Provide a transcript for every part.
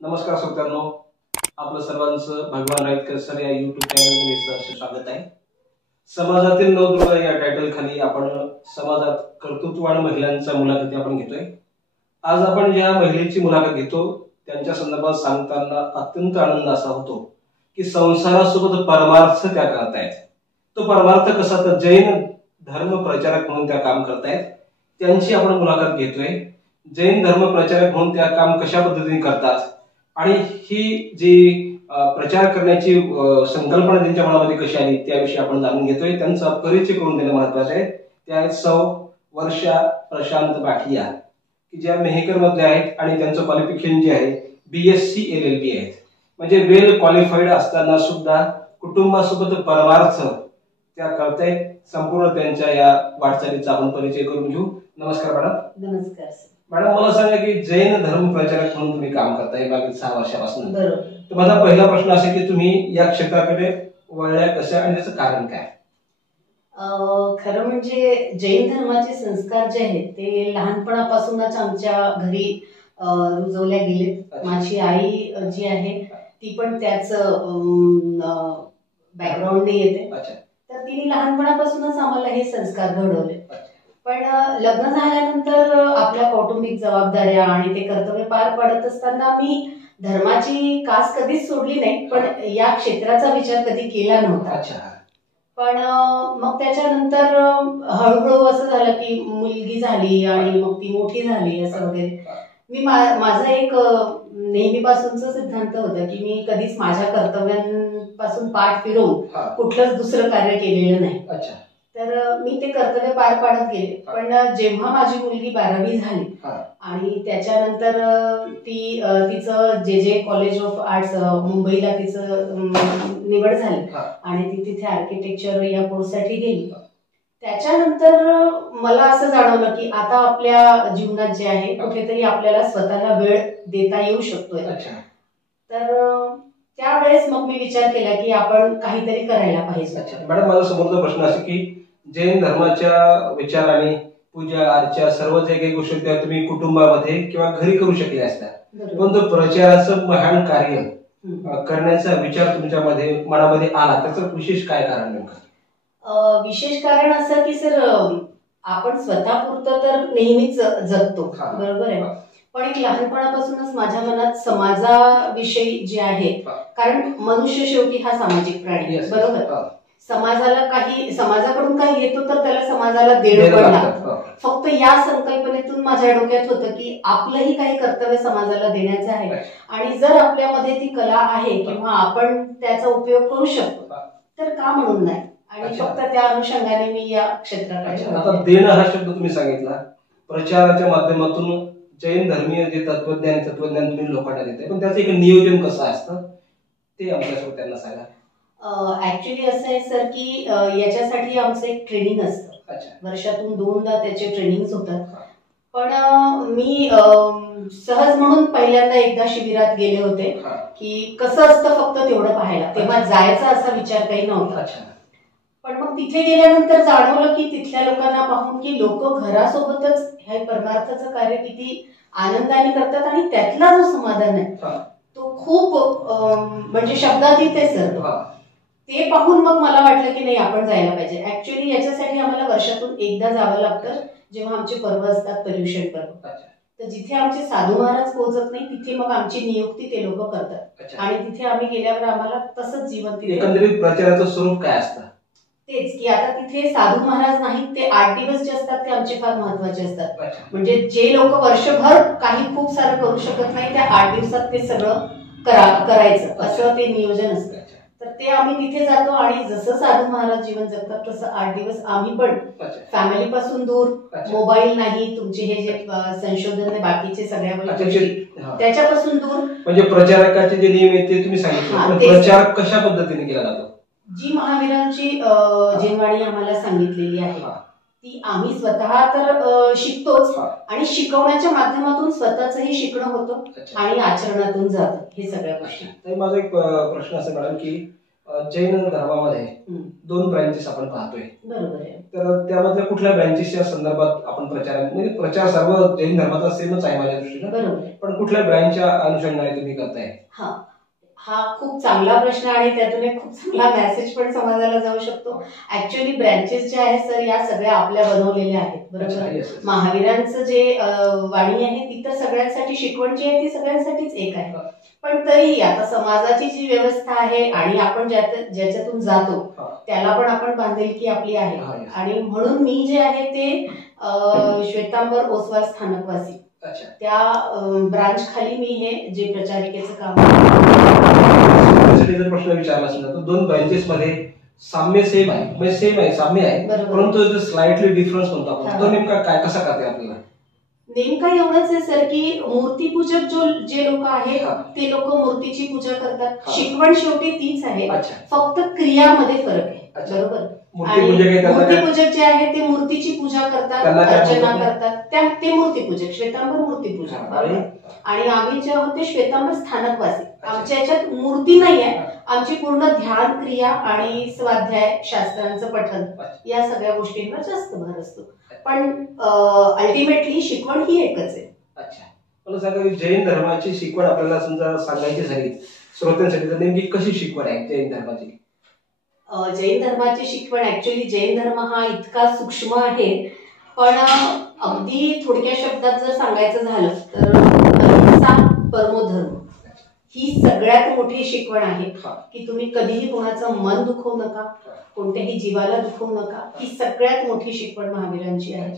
नमस्कार श्रोत्यांनो, आपलं सर्वांचं भगवान राईतकर सर या युट्यूब चॅनलमध्ये सहर्ष स्वागत आहे. समाजातील नवदुर्गा या टायटल खाली आपण समाजात कर्तृत्ववान महिलांच्या मुलाखती आपण घेतोय. आज आपण ज्या महिलेची मुलाखत घेतो त्यांच्या संदर्भात सांगताना अत्यंत आनंद असा होतो की संसारासोबत परमार्थ त्या करतायत. तो परमार्थ कसा तर जैन धर्म प्रचारक म्हणून त्या काम करतायत. त्यांची आपण मुलाखत घेतोय. जैन धर्म प्रचारक म्हणून त्या काम कशा पद्धतीने करतात आणि ही जी प्रचार करण्याची संकल्पना त्यांच्या मनामध्ये कशी आली त्याविषयी आपण जाणून घेतोय. त्यांचा परिचय करून देणं महत्त्वाचं आहे. त्या आहेत सौ वर्षा प्रशांत बाठिया की ज्या मेहकर मध्ये आहेत आणि त्यांचं क्वालिफिकेशन जे आहे BSc LLB आहेत. म्हणजे वेल क्वालिफाईड असताना सुद्धा कुटुंबासोबत परमार्थ त्या करतायत. संपूर्ण त्यांच्या या वाटचालीचा आपण परिचय करून घेऊ. नमस्कार मॅडम. नमस्कार मॅडम, मला सांगा की जैन धर्म प्रचारक म्हणून तुम्ही काम करताय मागील 6 वर्षापासून. बरोबर. तर माझा पहिला प्रश्न असा की तुम्ही या क्षेत्राकडे वळल्या कशा आणि त्याचं कारण काय? खरं म्हणजे जैन धर्माचे संस्कार जे आहेत ते लहानपणापासूनच आमच्या घरी रुजवल्या गेलेत. माझी आई जी आहे ती पण त्याच बॅकग्राऊंडने येते. तर तिने लहानपणापासूनच आम्हाला हे संस्कार घडवले. पण लग्न झाल्यानंतर आपल्या कौटुंबिक जबाबदाऱ्या आणि ते कर्तव्य पार पाडत असताना मी धर्माची कास कधीच सोडली नाही, पण या क्षेत्राचा विचार कधी केला नव्हता. पण मग त्याच्यानंतर हळूहळू असं झालं की मुलगी झाली आणि मग ती मोठी झाली असं वगैरे. मी माझा एक नेहमीपासूनचा सिद्धांत होता की मी कधीच माझ्या कर्तव्यांपासून पाठ फिरवून कुठलंच दुसरं कार्य केलेलं नाही. तर मी ते कर्तव्य पार पाडत गेले. पण जेव्हा माझी मुलगी 12वी झाली आणि त्याच्यानंतर ती तिचं जे कॉलेज ऑफ आर्ट्स मुंबईला तिचं निवड झाली आणि ती तिथे आर्किटेक्चर या कोर्ससाठी गेली. त्याच्यानंतर मला असं जाणवलं की आता आपल्या जीवनात जे आहे कुठेतरी आपल्याला स्वतःला वेळ देता येऊ शकतोय. तर त्यावेळेस मग मी विचार केला की आपण काहीतरी करायला पाहिजे. मॅडम, माझा समोरचा प्रश्न असा की जैन धर्माच्या विचाराने पूजा अर्चा सर्व जे काही गोष्टी त्या तुम्ही कुटुंबामध्ये किंवा घरी करू शकले असतात, पण तो प्रचाराचं महान कार्य करण्याचा विचार तुमच्या मनामध्ये आला त्याचं विशेष काय कारण नेमकं? विशेष कारण असं की सर आपण स्वतःपुरतं तर नेहमीच जगतो, बरोबर आहे. पण एक लहानपणापासूनच माझ्या मनात समाजाविषयी जे आहे, कारण मनुष्य शेवटी हा सामाजिक प्राणी, बरोबर. समाजाकडून काही घेतो तर त्याला समाजाला देणं पण लागतं. फक्त या संकल्पनेतून माझ्या डोक्यात होतं की आपलंही काही कर्तव्य समाजाला देण्याचं आहे आणि जर आपल्यामध्ये ती कला आहे किंवा आपण त्याचा उपयोग करू शकतो तर का म्हणून नाही. आणि फक्त त्या अनुषंगाने मी या क्षेत्राकडे. आता देणं हा शब्द तुम्ही सांगितला, प्रचाराच्या माध्यमातून जैन धर्मीय जे तत्वज्ञान तुम्ही लोकांना देताय, पण त्याचं एक नियोजन कसं असतं ते आमच्यासोबत त्यांना सांगा. ऍक्च्युली असं आहे सर की याच्यासाठी आमचं एक ट्रेनिंग असतं. वर्षातून 2दा त्याचे ट्रेनिंग होतात. पण मी सहज म्हणून पहिल्यांदा एकदा शिबिरात गेले होते की कसं असतं फक्त तेवढं पाहायला. तेव्हा जायचा असा विचार काही नव्हता. पण मग तिथे गेल्यानंतर जाणवलं की तिथल्या लोकांना पाहून की लोक घरासोबतच हे परमार्थाचं कार्य किती आनंदाने करतात आणि त्यातला जो समाधान आहे तो खूप म्हणजे शब्दातीत आहे सर. ते पाहून मग मला वाटलं की नाही आपण जायला पाहिजे. ऍक्च्युली याच्यासाठी आम्हाला वर्षातून एकदा जावं लागतं जेव्हा आमचे पर्व असतात, पर्युषण पर्व. तर जिथे आमचे साधू महाराज पोहोचत नाही तिथे मग आमची नियुक्ती ते लोक करतात आणि तिथे आम्ही गेल्यावर आम्हाला तसंच जीवन. एकंदरीत प्रचाराचं स्वरूप काय असतं तेच की आता तिथे साधू महाराज नाहीत, ते 8 दिवस जे असतात ते आमचे फार महत्वाचे असतात. म्हणजे जे लोक वर्षभर काही खूप सारं करू शकत नाही त्या 8 दिवसात ते सगळं करायचं असं ते नियोजन असतं. तर ते आम्ही तिथे जातो आणि जसं साधू महाराज जीवन जगतात तसं 8 दिवस आम्ही पण फॅमिली पासून दूर, मोबाईल नाही, तुमचे हे जे संशोधन बाकीचे सगळ्या गोष्टी त्याच्यापासून दूर. म्हणजे प्रचारकाचे जे नियम आहेत ते तुम्ही सांगितले, प्रचार कशा पद्धतीने केला जातो? जी महावीरांची जिनवाणी आम्हाला सांगितलेली आहे ती आम्ही स्वतः तर शिकतोच आणि शिकवण्याच्या माध्यमातून स्वतःचंही शिकणं होतं आणि आचरणातून जातं हे सगळ्या गोष्टी. माझा एक प्रश्न असा मॅडम की जैन धर्मामध्ये 2 ब्रँचेस आपण पाहतोय. बरोबर आहे. तर त्यामधल्या कुठल्या ब्रँचेसच्या संदर्भात आपण म्हणजे प्रचार सर्व जैन धर्माचा सेमच आहे माझ्या दृष्टीनं, बरोबर, पण कुठल्या ब्रँचच्या अनुषंगाने तुम्ही करताय? हा खूप चांगला प्रश्न आणि त्यातून एक खूप चांगला मेसेज पण समाजाला जाऊ शकतो. ऍक्च्युअली ब्रँचेस जे आहेत सर या सगळ्या आपल्या बनवलेल्या आहेत. बरोबर. महावीरांचं जे वाणी आहे ती तर सगळ्यांसाठी, शिकवण जी आहे ती सगळ्यांसाठीच एक आहे. पण तरी आता समाजाची जी व्यवस्था आहे आणि आपण ज्याच्यातून जातो त्याला पण आपण बांधिलकी आपली आहे. आणि म्हणून मी जे आहे ते श्वेतांबर ओसवाल स्थानकवासी त्या ब्रांच खाली मी हे जे प्रचारिकेचं काम जर प्रश्न विचारला असेल तर 2 ब्रँचेस मध्ये साम्य सेम आहे, म्हणजे सेम आहे, साम्य आहे, परंतु स्लाइटली डिफरन्स म्हणतो आपण, तो नेमका काय कसा करते आपल्याला? नेमका एवढंच आहे सर की मूर्तीपूजक जे लोक आहेत ते लोक मूर्तीची पूजा करतात. शिकवण शेवटी तीच आहे, फक्त क्रियामध्ये फरक आहे. बरोबर. मूर्तीपूजक जे आहे ते मूर्तीची पूजा करतात, अर्चना करतात, ते मूर्तीपूजक, श्वेतांबर मूर्तीपूजक. आणि आम्ही जे आहोत ते श्वेतांबर स्थानकवासी. आमच्या याच्यात मूर्ती नाही आहे, आमची पूर्ण ध्यान क्रिया आणि स्वाध्याय शास्त्रांचं पठण या सगळ्या गोष्टींवर जास्त भर असतो. पण अल्टिमेटली शिकवण ही एकच आहे. अच्छा, मला सांगा जैन धर्माची शिकवण आपल्याला समजा सांगायची झाली श्रोत्यांसाठी तर नेमकी कशी शिकवण आहे जैन धर्माची? जैन धर्माची शिकवण ऍक्च्युली जैन धर्म हा इतका सूक्ष्म आहे, पण अगदी थोडक्या शब्दात जर सांगायचं झालं तर अहिंसा परमो धर्म ही सगळ्यात मोठी शिकवण आहे की तुम्ही कधीही कोणाचं मन दुखवू नका, कोणत्याही जीवाला दुखवू नका. ही सगळ्यात मोठी शिकवण महावीरांची आहे.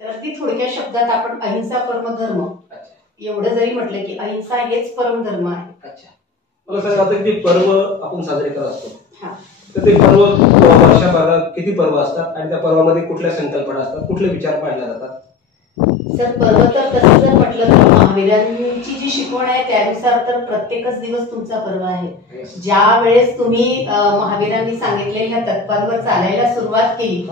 तर अगदी थोडक्या शब्दात आपण अहिंसा परम धर्म एवढं जरी म्हटलं की अहिंसा हेच परम धर्म आहे. अच्छा, मला सांगा आता की पर्व आपण साजरे करत असतो तर ते पर्व वर्षभरात किती पर्व असतात आणि त्या पर्वामध्ये कुठल्या संकल्पना असतात, कुठले विचार पाळले जातात? सर पर्व तर तसं जर म्हटलं तर महावीरांची जी शिकवण आहे त्यानुसार तर प्रत्येकच दिवस तुमचा पर्व आहे. ज्या वेळेस तुम्ही महावीरांनी सांगितलेल्या तत्वांवर चालायला सुरुवात केली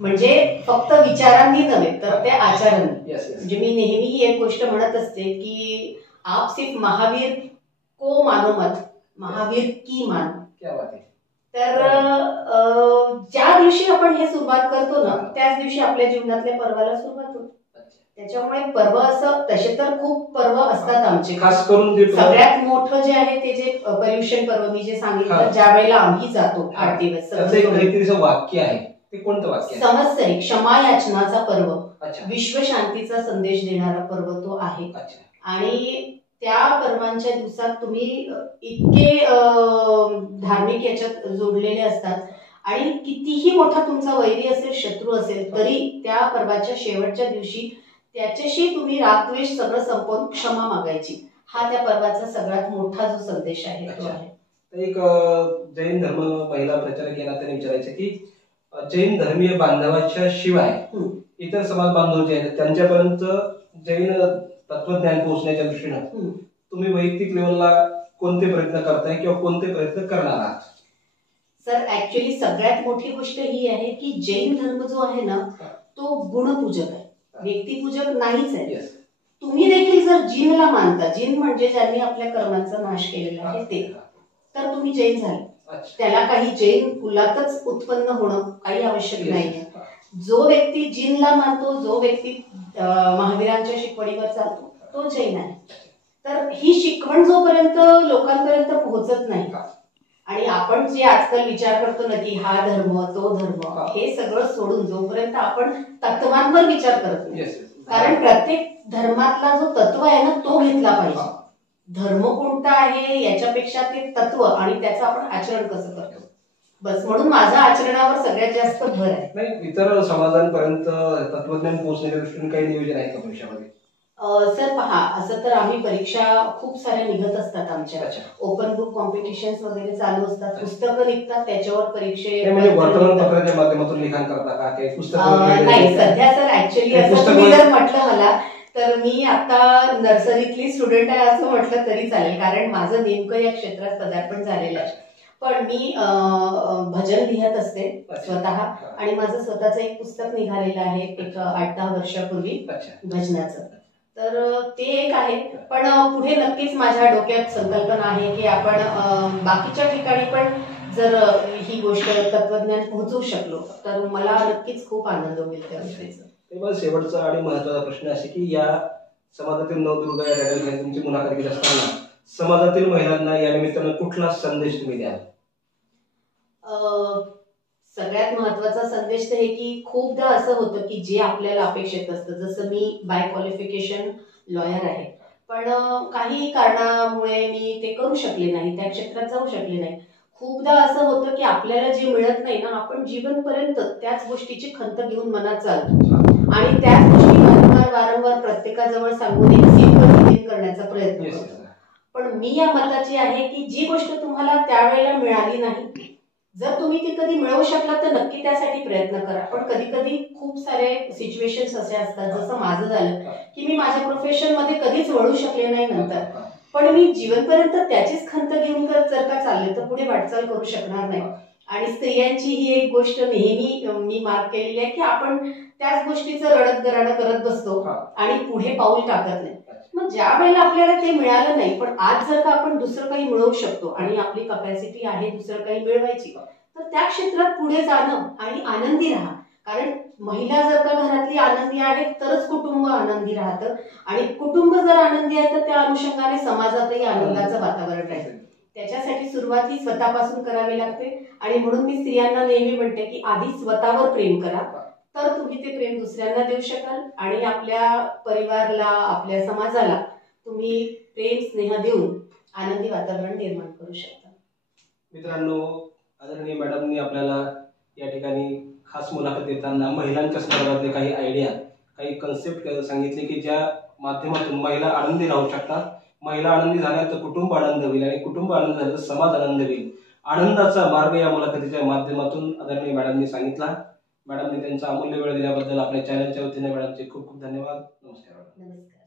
म्हणजे फक्त विचारांनी नव्हे तर त्या आचरणांनी. म्हणजे मी नेहमी एक गोष्ट म्हणत असते की आप सिर्फ महावीर को मानो मत, महावीर की मानो. तर ज्या दिवशी आपण हे सुरुवात करतो ना त्याच दिवशी आपल्या जीवनातल्या पर्वाला सुरुवात होते. त्याच्यामुळे पर्व असं तसे तर खूप पर्व असतात आमचे, खास करून सगळ्यात मोठं जे आहे ते जे पर्युषण पर्व मी जे सांगितलं ज्या वेळेला आम्ही जातो 8 दिवस. वाक्य आहे ते कोणतं वाक्य? संवत्सरी क्षमा याचनाचा पर्व, विश्वशांतीचा संदेश देणारा पर्व तो आहे. आणि त्या पर्वांच्या दिवसात तुम्ही इतके धार्मिक याच्यात जोडलेले असतात आणि कितीही मोठा तुमचा वैरी असेल, शत्रू असेल तरी त्या पर्वाच्या शेवटच्या दिवशी त्याच्याशी तुम्ही रागद्वेष सगळं संपवून क्षमा मागायची. हा त्या पर्वाचा सगळ्यात मोठा जो संदेश आहे तो आहे. एक जैन धर्म महिला प्रचारक यांना त्यांनी विचारायचं की जैन धर्मीय बांधवाच्या शिवाय इतर समाज बांधव जे आहेत त्यांच्यापर्यंत जैन तत्वज्ञान पोहोचण्याच्या दृष्टीनं तुम्ही वैयक्तिक लेवलला कोणते प्रयत्न करताय किंवा कोणते प्रयत्न करणार आहात? सर ऍक्च्युली सगळ्यात मोठी गोष्ट ही आहे की जैन धर्म जो आहे ना तो गुणपूजक आहे, व्यक्तिपूजक नाहीच आहे. तुम्ही देखील जर जिनला मानता, जिन म्हणजे ज्यांनी आपल्या कर्मांचा नाश केलेला आहे ते, तर तुम्ही जैन झाले. त्याला काही जैन कुलातच उत्पन्न होणं काही आवश्यक नाहीये. जो व्यक्ती जिनला मानतो, जो व्यक्ती महावीरांच्या शिकवणीवर चालतो तो जैन आहे. तर ही शिकवण जोपर्यंत लोकांपर्यंत पोहोचत नाही आणि आपण जे आजकाल विचार करतो ना की हा धर्म तो धर्म हे सगळं सोडून जोपर्यंत आपण तत्वांवर विचार करत नाही, कारण प्रत्येक धर्मातला जो तत्व आहे ना तो घेतला पाहिजे. धर्म कोणता आहे याच्यापेक्षा ते तत्व आणि त्याचं आपण आचरण कसं करतो बस. म्हणून माझा आचरणावर सगळ्यात जास्त भर आहे. नाही, इतर समाजांपर्यंत तत्वज्ञान पोहोचण्याच्या दृष्टीने काही नियोजन आहे का भविष्यामध्ये? सर पहा, असं तर आम्ही परीक्षा खूप साऱ्या निघत असतात आमच्या, ओपन बुक कॉम्पिटिशन्स वगैरे चालू असतात, पुस्तकं निघतात त्याच्यावर परीक्षे. वर्तमानपत्राच्या माध्यमातून लिखाण करता का ते पुस्तक? नाही सध्या सर ऍक्च्युली असं तुम्ही जर म्हटलं मला तर मी आता नर्सरीतली स्टुडंट आहे असं म्हटलं तरी चालेल, कारण माझं नेमकं या क्षेत्रात पदार्पण झालेलं आहे. पण मी भजन लिहत असते स्वतः आणि माझं स्वतःचं एक पुस्तक निघालेलं आहे एक 8-10 वर्षापूर्वी भजनाचं. तर ते एक आहे. पण पुढे नक्कीच माझ्या डोक्यात संकल्पना आहे की आपण बाकीच्या ठिकाणी पण जर ही गोष्ट तत्वज्ञान पोहोचवू शकलो तर मला नक्कीच खूप आनंद होईल त्या गोष्टीचा. तेव्हा शेवटचा आणि महत्त्वाचा प्रश्न असे की या समाजातील नवदुर्गा या टायटलखाली तुमची मुलाखत घेत असताना समाजातील महिलांना या निमित्तानं कुठला संदेश तुम्ही द्याल? सगळ्यात महत्वाचा संदेश तर हे की खूपदा असं होतं की जे आपल्याला अपेक्षित असतं, जसं मी बाय क्वालिफिकेशन लॉयर आहे, पण काही कारणामुळे मी ते करू शकले नाही, त्या क्षेत्रात जाऊ शकले नाही. खूपदा असं होतं की आपल्याला जे मिळत नाही ना, आपण जीवनपर्यंत त्याच गोष्टीची खंत घेऊन मनात चालतो आणि त्याच गोष्टी वारंवार प्रत्येकाजवळ सांगून एक सिम्पल करण्याचा प्रयत्न करतो. पण मी या मताची आहे की जी गोष्ट तुम्हाला त्यावेळेला मिळाली नाही, जर तुम्ही ती कधी मिळवू शकला तर नक्की त्यासाठी प्रयत्न करा. पण कधी कधी खूप सारे सिच्युएशन्स असे असतात, जसं माझं झालं की मी माझ्या प्रोफेशन मध्ये कधीच वळू शकले नाही नंतर, पण मी जीवनपर्यंत त्याचीच खंत घेऊन जर का चालले तर पुढे वाटचाल करू शकणार नाही. आणि स्त्रियांची ही एक गोष्ट नेहमी मी मार्क केलेली आहे की आपण त्याच गोष्टीचं रडतगराणं करत बसतो आणि पुढे पाऊल टाकत नाही. मग ज्या वेळेला आपल्याला ते मिळालं नाही, पण आज जर का आपण दुसरं काही मिळवू शकतो आणि आपली कपॅसिटी आहे दुसरं काही मिळवायची, तर त्या क्षेत्रात पुढे जाणं आणि आनंदी राहा. कारण महिला जर का घरातली आनंदी आहे तरच कुटुंब आनंदी राहतं आणि कुटुंब जर आनंदी आहे तर त्या अनुषंगाने समाजातही आनंदाचं वातावरण राहील. त्याच्यासाठी सुरुवात ही स्वतःपासून करावी लागते आणि म्हणून मी स्त्रियांना नेहमी म्हणते की आधी स्वतःवर प्रेम करा, तर तुम्ही ते प्रेम दुसऱ्यांना देऊ शकाल आणि आपल्या परिवाराला, आपल्या समाजाला तुम्ही प्रेम स्नेह देऊन आनंदी वातावरण निर्माण करू शकता. मित्रांनो, आदरणीय मॅडमनी आपल्याला या ठिकाणी खास मुलाखत देताना महिलांच्या संदर्भातले काही आयडिया, काही कन्सेप्ट सांगितले की ज्या माध्यमातून महिला आनंदी राहू शकतात. महिला आनंदी झाल्या तर कुटुंब आनंद होईल आणि कुटुंब आनंद झालं तर समाज आनंद होईल. आनंदाचा मार्ग या मुलाखतीच्या माध्यमातून आदरणीय मॅडमनी सांगितला. मॅडमने त्यांचा अमूल्य वेळ दिल्याबद्दल आपल्या चॅनलच्या वतीने मॅडमचे खूप खूप धन्यवाद. नमस्कार. नमस्कार.